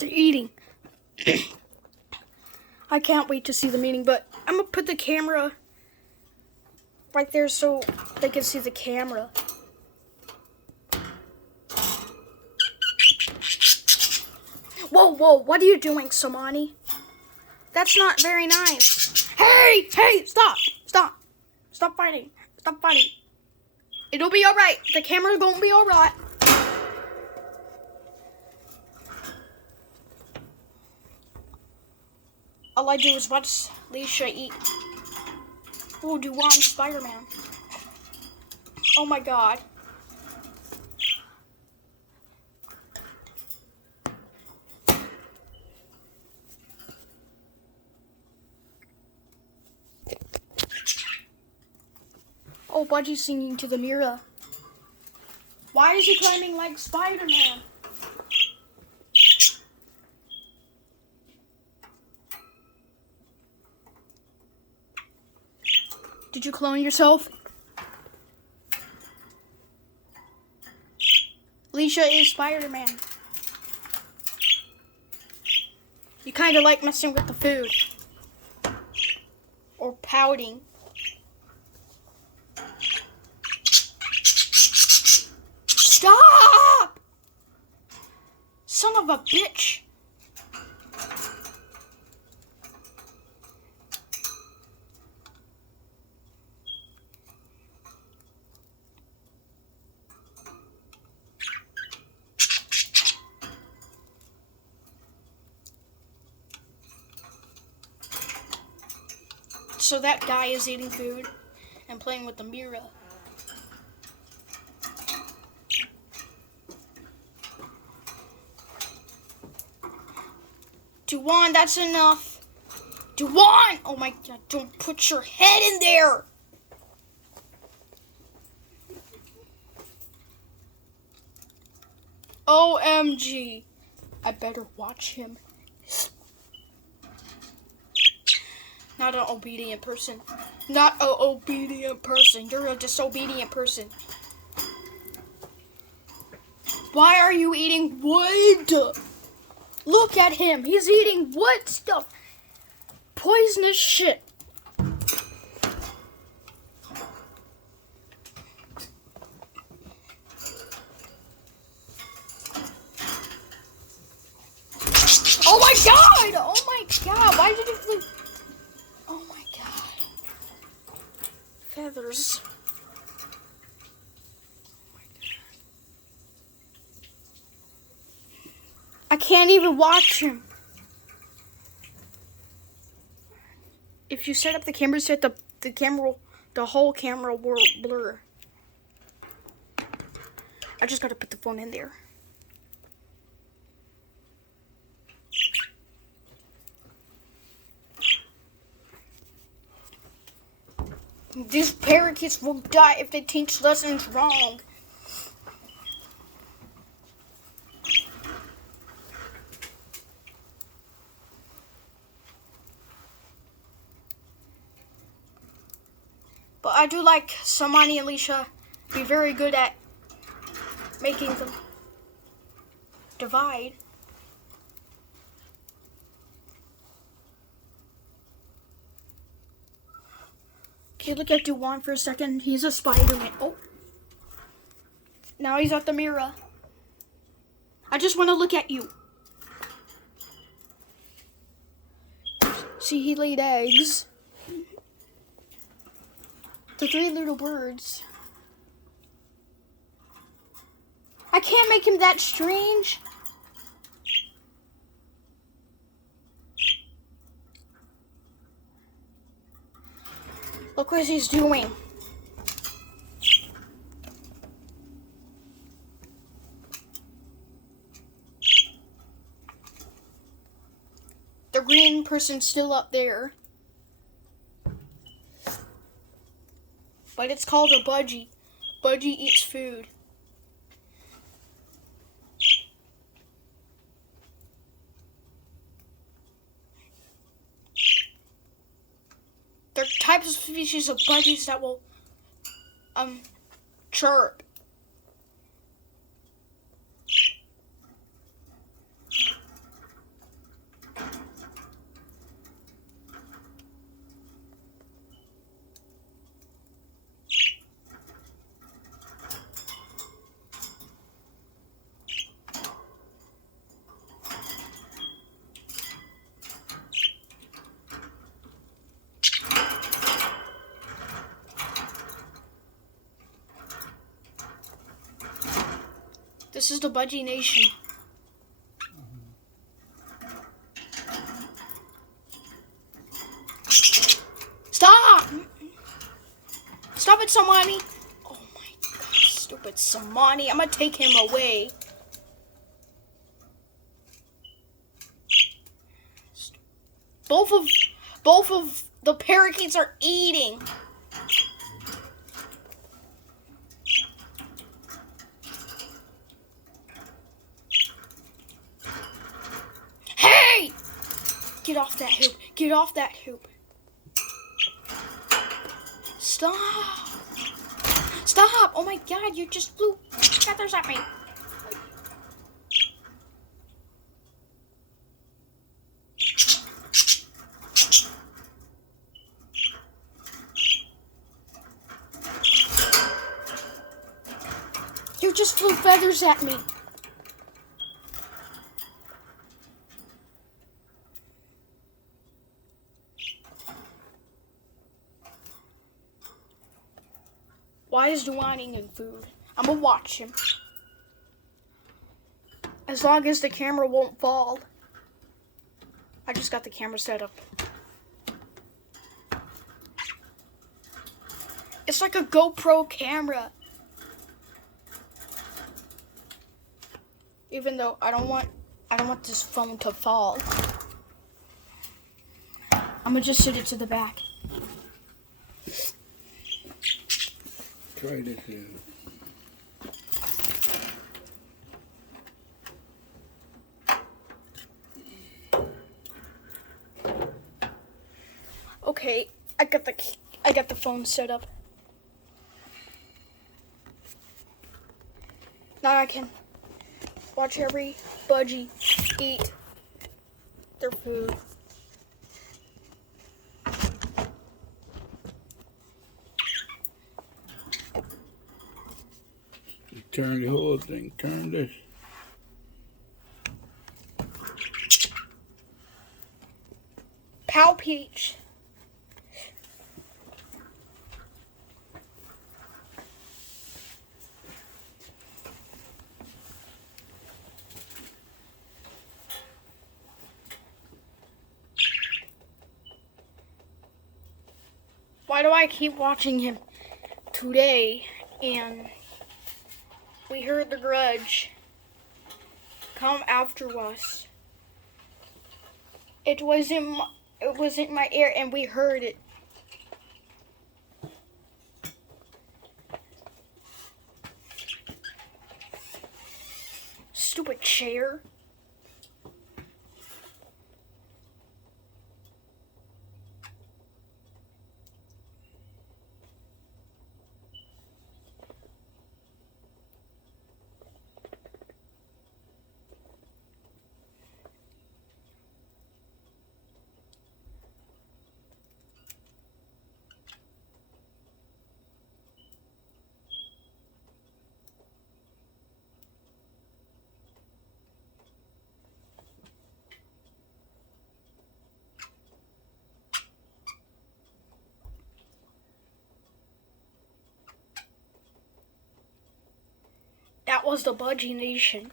They're eating. I can't wait to see them eating, but I'm going to put the camera right there so they can see the camera. Whoa, whoa, what are you doing, Somani? That's not very nice. Hey, stop, stop. Stop fighting. Stop fighting. It'll be alright. The camera's gonna be alright. All I do is watch Leisha eat. Oh, Duan, Spider-Man. Oh my god. Oh, Budgie's singing to the mirror. Why is he climbing like Spider-Man? Did you clone yourself? Leisha is Spider-Man. You kind of like messing with the food. Or pouting. Stop! Son of a bitch. So that guy is eating food and playing with the mirror. Duan, that's enough. Duan! Oh my god, don't put your head in there! OMG. I better watch him. Not an obedient person. Not an obedient person. You're a disobedient person. Why are you eating wood? Look at him. He's eating wood stuff. Poisonous shit. Oh my god! Oh my god! Why did he flee? Oh my god. Feathers. I can't even watch him. If you set up the camera set, the whole camera will blur. I just gotta put the phone in there. These parakeets will die if they teach lessons wrong. But I do like Samani and Leisha be very good at making them divide. Okay, look at Duwan for a second. He's a Spider-Man. Oh. Now he's at the mirror. I just want to look at you. See, he laid eggs. The 3 little birds. I can't make him that strange. Look what he's doing. The green person's still up there. But it's called a budgie. Budgie eats food. There are types of species of budgies that will chirp. This is the Budgie Nation. Stop! Stop it, Somani! Oh my god, stupid Somani. I'm gonna take him away. Both of the parakeets are eating. Hey! Get off that hoop. Get off that hoop. Stop. Stop. Oh my god, you just flew feathers at me. You just flew feathers at me. Why is Duan eating food? I'm gonna watch him. As long as the camera won't fall. I just got the camera set up. It's like a GoPro camera. Even though I don't want this phone to fall. I'm gonna just sit it to the back. Try this here. Okay, I got the phone set up. Now I can watch every budgie eat their food. Turn the whole thing. Turn this. Pow Peach. Why do I keep watching him today? And we heard the grudge come after us. It was in my ear, and we heard it. Stupid chair. That was the Budgie Nation.